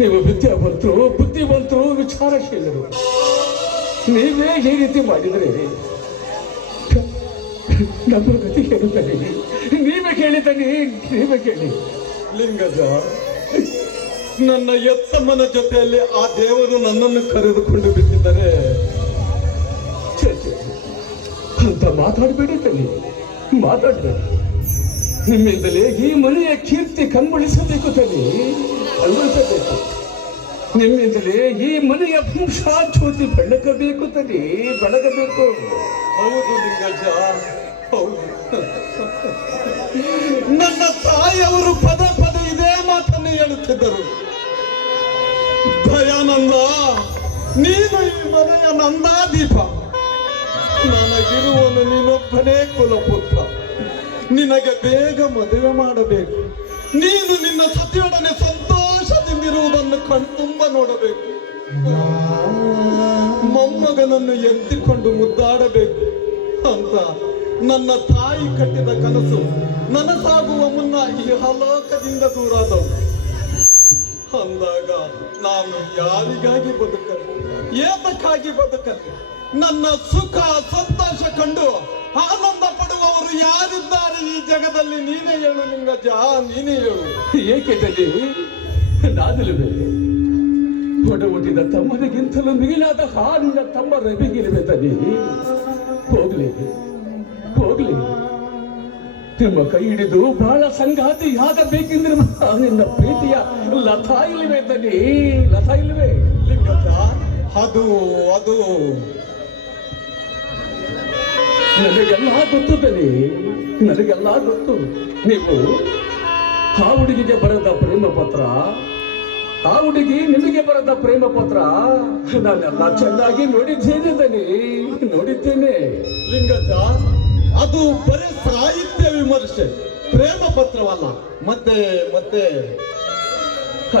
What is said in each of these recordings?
ನೀವು ವಿದ್ಯಾವಂತರು ಬುದ್ಧಿವಂತರು ವಿಚಾರಶೀಲರು. ನೀವೇ ಈ ರೀತಿ ಮಾಡಿದರೆ ನಮ್ಮ ಗತಿ ಹೇಳುತ್ತದೆ ನೀವೇ ಕೇಳಿದ್ದಾನೆ ನೀವೇ ಕೇಳಿ. ಲಿಂಗಜ ನನ್ನ ಎತ್ತಮ್ಮನ ಜೊತೆಯಲ್ಲಿ ಆ ದೇವರು ನನ್ನನ್ನು ಕರೆದುಕೊಂಡು ಬಿಟ್ಟಿದ್ದಾರೆ. ಅಂತ ಮಾತಾಡಬೇಡಿ ತಲ್ಲಿ ಮಾತಾಡಬೇಡಿ. ನಿಮ್ಮಿಂದಲೇ ಈ ಮನೆಯ ಕೀರ್ತಿ ಕಣ್ಮಳಿಸಬೇಕು ತಲ್ಲಿ ಅಲ್ವಳಿಸಬೇಕು ನಿಮ್ಮಿಂದಲೇ ಈ ಮನೆಯ ವಂಶಾಜ್ಯೋತಿ ಬೆಳಗಬೇಕು ತಡಿ ಬೆಳಗಬೇಕು. ಹೌದು ಲಿಂಗಜ ಹೌದು. ನನ್ನ ತಾಯಿಯವರು ಪದ ಪದ ಇದೇ ಮಾತನ್ನು ಹೇಳುತ್ತಿದ್ದರು. ದಯಾನಂದ ನೀನು ಈ ಮನೆಯ ನಂದಾದೀಪ. ನನಗಿರುವನು ನೀನೊಬ್ಬನೇ ಕುಲಪುತ್ರ. ನಿನಗೆ ಬೇಗ ಮದುವೆ ಮಾಡಬೇಕು. ನೀನು ನಿನ್ನ ಸತಿಯೊಡನೆ ಸಂತೋಷದಿಂದಿರುವುದನ್ನು ಕಣ್ತುಂಬ ನೋಡಬೇಕು. ಮೊಮ್ಮಗನನ್ನು ಎತ್ತಿಕೊಂಡು ಮುದ್ದಾಡಬೇಕು ಅಂತ ನನ್ನ ತಾಯಿ ಕಟ್ಟಿದ ಕನಸು. ನನಸಾಗುವ ಮುನ್ನ ಈ ಹಲೋಕದಿಂದ ದೂರಾದವು. ಅಂದಾಗ ನಾನು ಯಾರಿಗಾಗಿ ಬದುಕಲು? ಏತಕ್ಕಾಗಿ ಬದುಕಲು? ನನ್ನ ಸುಖ, ಸಂತೋಷ ಕಂಡು ಆನಂದ ಪಡುವವರು ಯಾರಿದ್ದಾರೆ ಈ ಜಗದಲ್ಲಿ? ನೀನೇ ಹೇಳು ನಿಂಗಜ್ಜ ನೀನೇ ಹೇಳು. ಏಕೆ ತಲ್ಲಿ ನಾದಲುವೆ ಹೊಡ ತಮ್ಮನಿಗಿಂತಲೂ ಮಿಗಿಲಾದ ಹಾಲಿನ ತಮ್ಮ ರವಿಗಿರುವೆ ತನಿ ಹೋಗ್ಲಿ ಹೋಗ್ಲಿ. ನಿಮ್ಮ ಕೈ ಹಿಡಿದು ಬಹಳ ಸಂಗಾತಿಯಾಗಬೇಕೆಂದ್ರೆ ನಿನ್ನ ಪ್ರೀತಿಯ ಲತಾ ಇಲ್ವೇ ತನಿ ಇಲ್ವೇ? ಲಿಂಗಜ್ಜ ಅದು ಅದು. ನನಗೆಲ್ಲ ಗೊತ್ತು ತನಿ ನನಗೆಲ್ಲ ಗೊತ್ತು. ನೀವು ಆ ಹುಡುಗಿಗೆ ಬರೆದ ಪ್ರೇಮ ಪತ್ರ ಆ ಹುಡುಗಿ ನಿಮಗೆ ಬರೆದ ಪ್ರೇಮ ಪತ್ರ ನಾನೆಲ್ಲ ಚೆನ್ನಾಗಿ ನೋಡಿದ್ದೇನೆ ದನಿ. ನೋಡಿದ್ದೇನೆ. ಲಿಂಗಜ ಅದು ಬರೀ ಸಾಹಿತ್ಯ ವಿಮರ್ಶೆ ಪ್ರೇಮ ಪತ್ರವಲ್ಲ. ಮತ್ತೆ ಮತ್ತೆ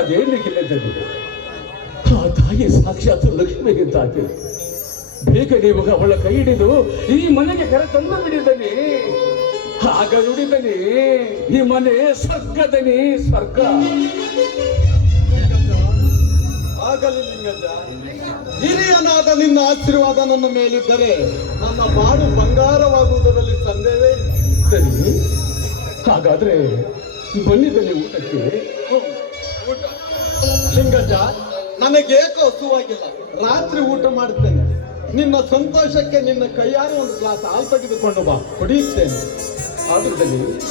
ಅದೇನಿಗಿಲ್ಲ ದನಿ. ಆ ತಾಯಿ ಸಾಕ್ಷಾತ್ ಲಕ್ಷ್ಮಿಗಿದ್ದಾಗೆ ಬೇಗ ನೀವು ಅವಳ ಕೈ ಹಿಡಿದು ಈ ಮನೆಗೆ ಕರೆ ತಂದು ಬಿಡಿದನಿ ಆಗ ನುಡಿದನಿ ಈ ಮನೆ ಸ್ವರ್ಗದನಿ ಸ್ವರ್ಗ. ಆಗಲಿ ಹಿರಿಯನಾದ ನಿನ್ನ ಆಶೀರ್ವಾದ ನನ್ನ ಮೇಲಿದ್ದರೆ ನನ್ನ ಬಾಳು ಬಂಗಾರವಾಗುವುದರಲ್ಲಿ ಸಂದೇಹವೇ. ಸರಿ? ಹಾಗಾದ್ರೆ ಬನ್ನಿದಲ್ಲಿ ಊಟಕ್ಕೆ ಊಟ. ಲಿಂಗಜ್ಜ ನನಗೇಕೋ ಹಸುವಾಗಿಲ್ಲ. ರಾತ್ರಿ ಊಟ ಮಾಡುತ್ತೇನೆ. ನಿನ್ನ ಸಂತೋಷಕ್ಕೆ ನಿನ್ನ ಕೈಯಾರು ಒಂದು ಗ್ಲಾಸ್ ಹಾಲು ತೆಗೆದುಕೊಂಡು ಬಾ. ಕುಡಿಯುತ್ತೇನೆ. ಆದ್ರದಲ್ಲಿ